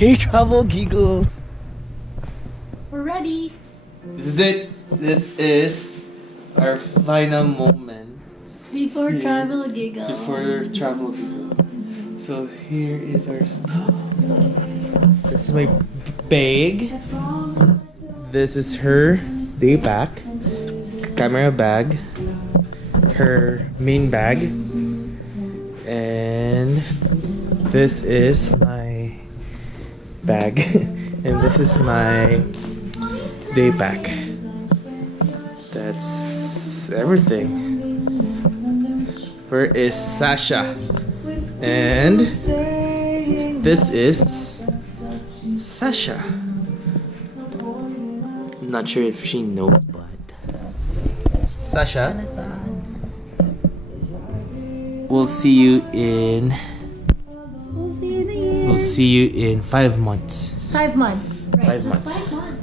Hey, travel giggle. We're ready. This is it. This is our final moment Before here, travel giggle. Before travel giggle. So here is our stuff. This is my bag. This is her day pack, camera bag, her main bag, and this is my bag, and this is my day pack. That's everything. Where is Sasha? And this is Sasha. Not sure if she knows, but Sasha, we'll see you in. We'll see you in 5 months. 5 months. Right. 5 months. 5 months.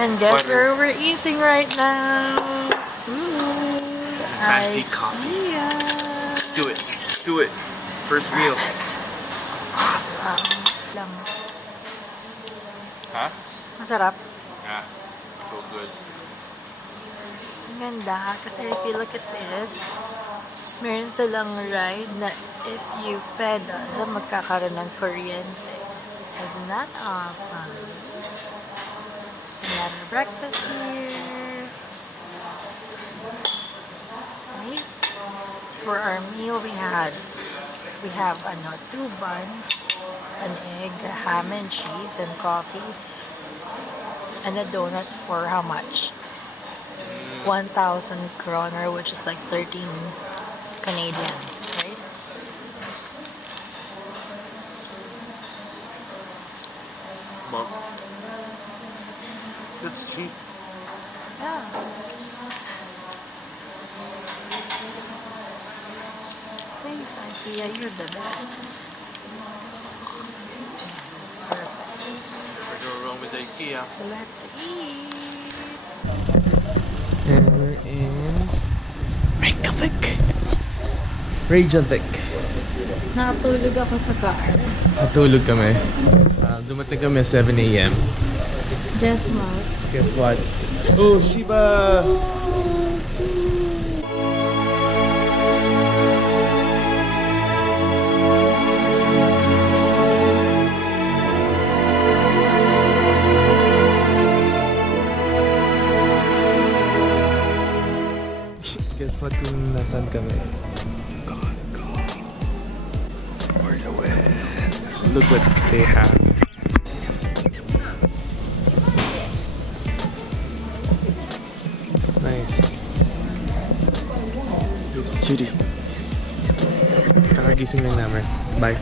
And guess where we're eating right now? Ooh, Fancy coffee. Yeah. Let's do it. Let's do it. First meal. Awesome. Lang. Huh? Masarap. Yeah. So good. Ang ganda kasi if you look at this, meron silang ride na if you pedal, magkakaroon ng kuryente. Isn't that awesome? We had our breakfast here. Right? For our meal, we have 2 buns, an egg, ham and cheese, and coffee, and a donut for how much? 1,000 kroner, which is like 13 Canadian, right? Mom. That's cheap. Yeah. Thanks, IKEA. You're the best. Perfect. Never go wrong with IKEA. Let's eat. And we're in Reykjavik. Reykjavik. Nakatulog ako sa car. Natulog kami. Dumating kami 7 a.m. Just not. Guess what? Oh, Shiba! Guess what kung nasan kami? God. We're the wind. Look what they have. Nice. This is Judy. Kakagising lang namin. Bye.